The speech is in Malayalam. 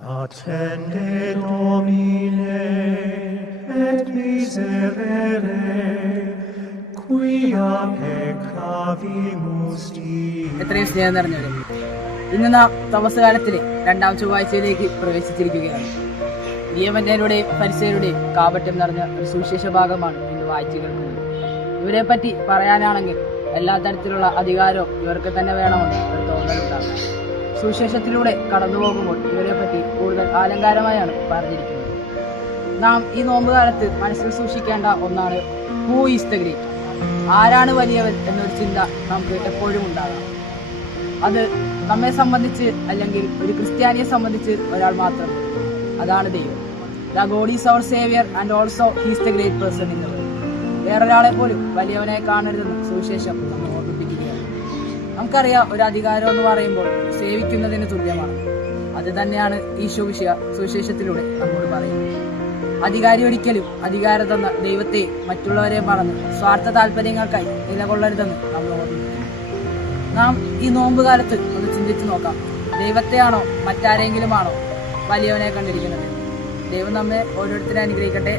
Attende Domine et miserere, quia peccavimus Dei. എത്രയും സ്നേഹം നിറഞ്ഞവരെ, ഇന്ന് നാം തപസ്സുകാലത്തിലെ രണ്ടാം ചൊവ്വാഴ്ചയിലേക്ക് പ്രവേശിച്ചിരിക്കുകയാണ്. നിയമജ്ഞരുടെയും ഫരിസേയരുടെയും കാപട്യം നിറഞ്ഞ ഒരു സുവിശേഷ ഭാഗമാണ് ഇന്ന് വായിച്ചു കേൾക്കുന്നത്. ഇവരെ പറ്റി പറയാനാണെങ്കിൽ എല്ലാ തരത്തിലുള്ള അധികാരവും ഇവർക്ക് തന്നെ വേണമെന്ന് ഒരു തോന്നലുണ്ടാകും. സുവിശേഷത്തിലൂടെ കടന്നു പോകുമ്പോൾ ഇവരെ പറ്റി കൂടുതൽ ആലങ്കാരമായാണ് പറഞ്ഞിരിക്കുന്നത്. നാം ഈ നോമ്പുകാലത്ത് മനസ്സിൽ സൂക്ഷിക്കേണ്ട ഒന്നാണ് ഹൂ ഈസ് ദ ഗ്രേറ്റ്, ആരാണ് വലിയവൻ എന്നൊരു ചിന്ത നമുക്ക് എപ്പോഴും ഉണ്ടാകാം. അത് നമ്മെ സംബന്ധിച്ച് അല്ലെങ്കിൽ ഒരു ക്രിസ്ത്യാനിയെ സംബന്ധിച്ച് ഒരാൾ മാത്രം, അതാണ് ദൈവം. The God is our saviour and also he's the great person എന്ന് പറയും. വേറൊരാളെ പോലും വലിയവനെ കാണരുതെന്ന് സുവിശേഷം നമ്മൾ ഓർമ്മിപ്പിക്കുകയാണ്. നമുക്കറിയാം, ഒരു അധികാരം എന്ന് പറയുമ്പോൾ സേവിക്കുന്നതിന് തുല്യമാണ്. അത് തന്നെയാണ് ഈശോ സുവിശേഷത്തിലൂടെ നമ്മോട് പറയുന്നത്. അധികാരി ഒരിക്കലും അധികാരം തന്ന ദൈവത്തെ മറ്റുള്ളവരെ മറന്ന് സ്വാർത്ഥ താല്പര്യങ്ങൾക്കായി നിലകൊള്ളരുതെന്ന് നമ്മൾ ഓർമ്മിപ്പിക്കുന്നു. നാം ഈ നോമ്പുകാലത്ത് ഒന്ന് ചിന്തിച്ചു നോക്കാം, ദൈവത്തെയാണോ മറ്റാരെങ്കിലുമാണോ വലിയവനെ കണ്ടിരിക്കുന്നത്? ദൈവം നമ്മെ ഓരോരുത്തരെ അനുഗ്രഹിക്കട്ടെ.